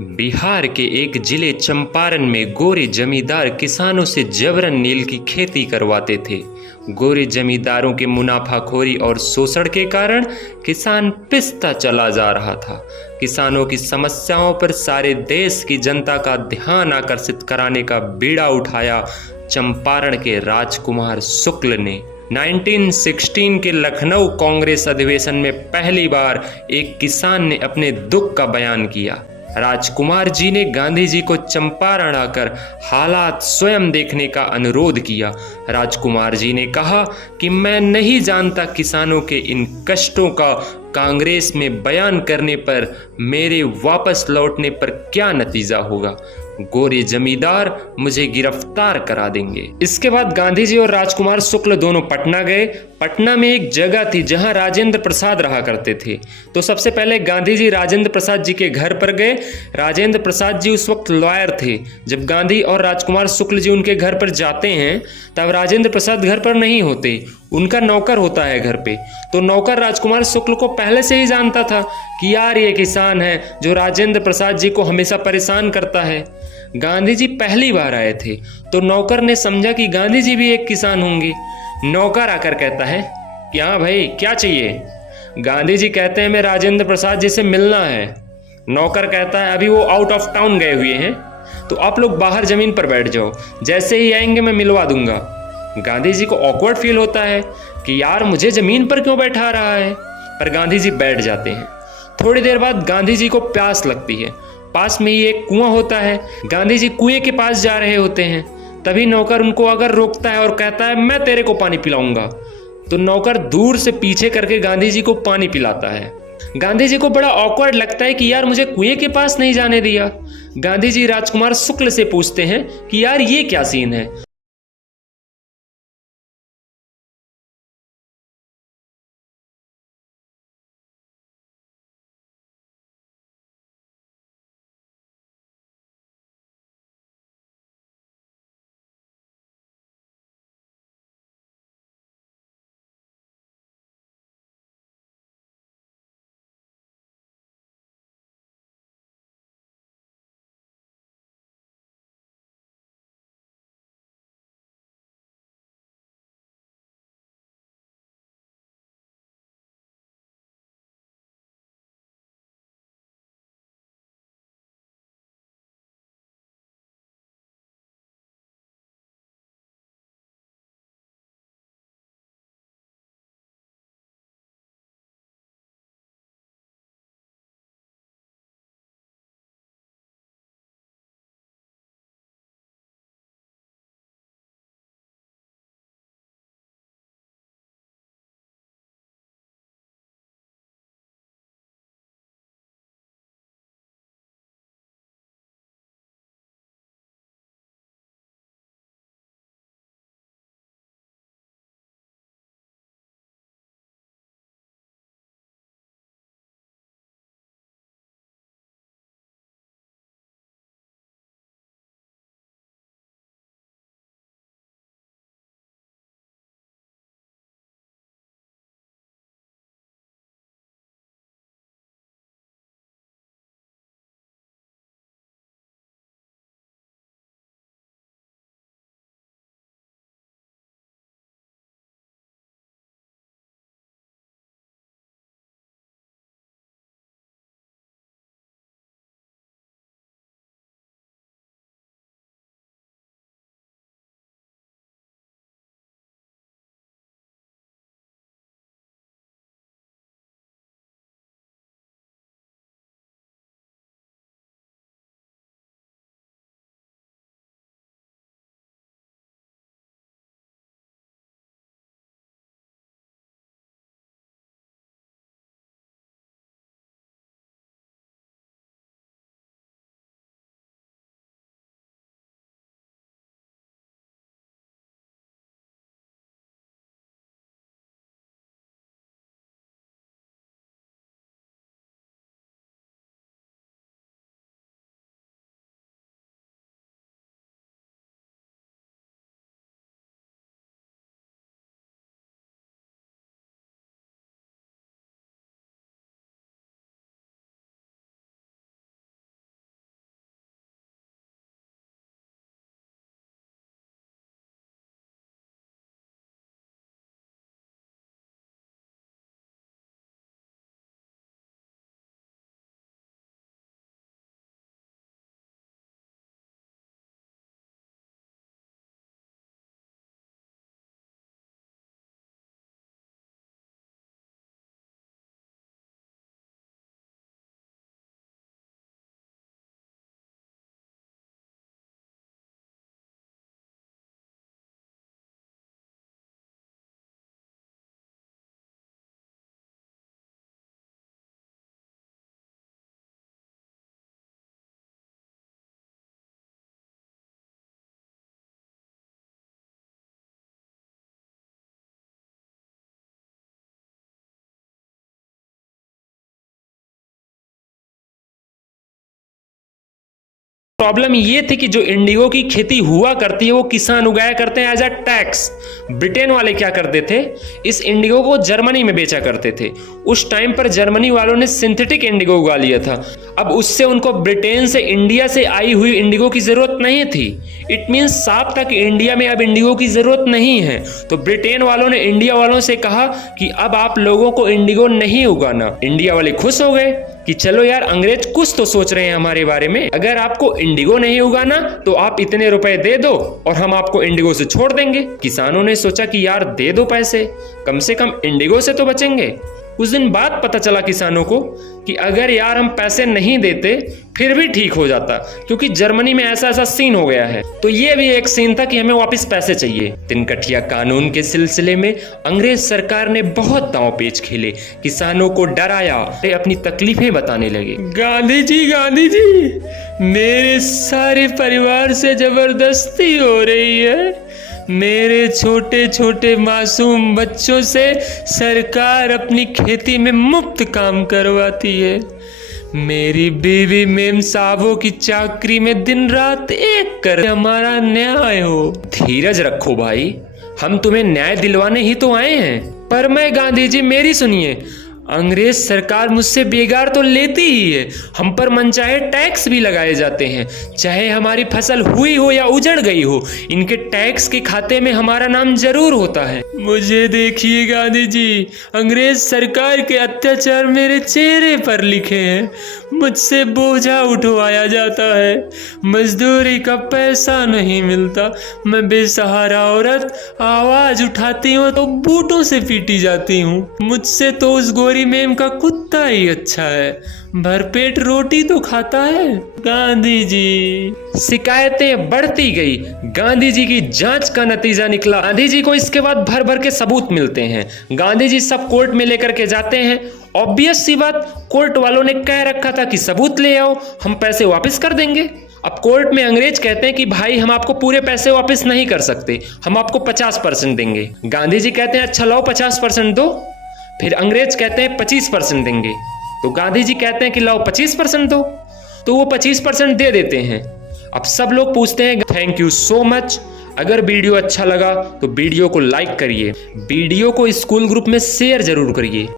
बिहार के एक जिले चंपारण में गोरे जमींदार किसानों से जबरन नील की खेती करवाते थे। गोरे जमींदारों के मुनाफाखोरी और शोषण के कारण किसान पिसता चला जा रहा था। किसानों की समस्याओं पर सारे देश की जनता का ध्यान आकर्षित कराने का बीड़ा उठाया चंपारण के राजकुमार शुक्ल ने। 1916 के लखनऊ कांग्रेस अधिवेशन में पहली बार एक किसान ने अपने दुख का बयान किया। राजकुमार जी ने गांधी जी को चंपारण आकर हालात स्वयं देखने का अनुरोध किया। राजकुमार जी ने कहा कि मैं नहीं जानता किसानों के इन कष्टों का कांग्रेस में बयान करने पर मेरे वापस लौटने पर क्या नतीजा होगा। गोरे जमींदार मुझे गिरफ्तार करा देंगे। इसके बाद गांधी जी और राजकुमार शुक्ल दोनों पटना गए। पटना में एक जगह थी जहां राजेंद्र प्रसाद रहा करते थे। तो सबसे पहले गांधी जी राजेंद्र प्रसाद जी के घर पर गए। राजेंद्र प्रसाद जी उस वक्त लॉयर थे। जब गांधी और राजकुमार शुक्ल जी उनके घर पर जाते हैं तब राजेंद्र प्रसाद घर पर नहीं होते, उनका नौकर होता है घर पे। तो नौकर राजकुमार शुक्ल को पहले से ही जानता था कि यार ये किसान है जो राजेंद्र प्रसाद जी को हमेशा परेशान करता है। गांधी जी पहली बार आए थे तो नौकर ने समझा कि गांधी जी भी एक किसान होंगे। नौकर आकर कहता है कि हाँ भाई क्या चाहिए। गांधी जी कहते हैं मैं राजेंद्र प्रसाद जी से मिलना है। नौकर कहता है अभी वो आउट ऑफ टाउन गए हुए हैं, तो आप लोग बाहर जमीन पर बैठ जाओ, जैसे ही आएंगे मैं मिलवा दूंगा। गांधी जी को ऑकवर्ड फील होता है कि यार मुझे जमीन पर क्यों बैठा रहा है, पर गांधी जी बैठ जाते हैं। थोड़ी देर बाद गांधी जी को प्यास लगती है। पास में ही एक कुआं होता है। गांधी जी कुएं के पास जा रहे होते हैं, तभी नौकर उनको अगर रोकता है और कहता है मैं तेरे को पानी पिलाऊंगा। तो नौकर दूर से पीछे करके गांधी जी को पानी पिलाता है। गांधी जी को बड़ा ऑकवर्ड लगता है कि यार मुझे कुएं के पास नहीं जाने दिया। गांधी जी राजकुमार शुक्ल से पूछते हैं कि यार ये क्या सीन है। प्रॉब्लम ये थी कि जो इंडिगो की खेती हुआ करती है वो किसान उगाया करते हैं एज अ टैक्स। ब्रिटेन वाले क्या करते थे, इस इंडिगो को जर्मनी में बेचा करते थे। उस टाइम पर जर्मनी वालों ने सिंथेटिक इंडिगो उगा लिया था। अब उससे उनको ब्रिटेन से, इंडिया से आई हुई इंडिगो की जरूरत नहीं थी। इट मीन्स साफ तक इंडिया में अब इंडिगो की जरूरत नहीं है। तो ब्रिटेन वालों ने इंडिया वालों से कहा कि अब आप लोगों को इंडिगो नहीं उगाना। इंडिया वाले खुश हो गए कि चलो यार, अंग्रेज कुछ तो सोच रहे हैं हमारे बारे में। अगर आपको इंडिगो नहीं उगाना तो आप इतने रुपए दे दो और हम आपको इंडिगो से छोड़ देंगे। किसानों ने सोचा कि यार दे दो पैसे, कम से कम इंडिगो से तो बचेंगे। कुछ दिन बाद पता चला किसानों को कि अगर यार हम पैसे नहीं देते फिर भी ठीक हो जाता, क्योंकि जर्मनी में ऐसा ऐसा सीन हो गया है। तो ये भी एक सीन था कि हमें वापस पैसे चाहिए। तिनकठिया कानून के सिलसिले में अंग्रेज सरकार ने बहुत दांव पेच खेले, किसानों को डराया, अपनी तकलीफें बताने लगे। गांधी जी, मेरे सारे परिवार से जबरदस्ती हो रही है। मेरे छोटे छोटे मासूम बच्चों से सरकार अपनी खेती में मुफ्त काम करवाती है। मेरी बीवी मेम साहबों की चाकरी में दिन रात एक कर हमारा न्याय हो। धीरज रखो भाई, हम तुम्हें न्याय दिलवाने ही तो आए हैं। पर मैं गांधी जी, मेरी सुनिए, अंग्रेज सरकार मुझसे बेगार तो लेती ही है, हम पर मनचाहे टैक्स भी लगाए जाते हैं। चाहे हमारी फसल हुई हो या उजड़ गई हो, इनके टैक्स के खाते में हमारा नाम जरूर होता है। मुझे देखिए गांधी जी, अंग्रेज सरकार के अत्याचार मेरे चेहरे पर लिखे हैं। मुझसे बोझा उठवाया जाता है, मजदूरी का पैसा नहीं मिलता। मैं बेसहारा औरत आवाज उठाती हूँ तो बूटों से पीटी जाती हूँ। मुझसे तो उस गोरी मेम का कुत्ता ही अच्छा है, भरपेट रोटी तो खाता है। गांधी जी, शिकायतें बढ़ती गई। गांधी जी की जांच का नतीजा निकला। गांधी जी को इसके बाद भर भर के सबूत मिलते हैं। गांधी जी सब कोर्ट में लेकर के जाते हैं। ऑब्वियस सी बात, कोर्ट वालों ने कह रखा था कि सबूत ले आओ, हम पैसे वापस कर देंगे। अब कोर्ट में अंग्रेज कहते हैं कि भाई हम आपको पूरे पैसे वापस नहीं कर सकते, हम आपको 50% देंगे। गांधी जी कहते हैं अच्छा लाओ 50% दो। फिर अंग्रेज कहते हैं 25% देंगे। तो गांधी जी कहते हैं कि लाओ 25% दो। तो वो 25% दे देते हैं। अब सब लोग पूछते हैं थैंक यू सो मच। अगर वीडियो अच्छा लगा तो वीडियो को लाइक करिए, वीडियो को स्कूल ग्रुप में शेयर जरूर करिए।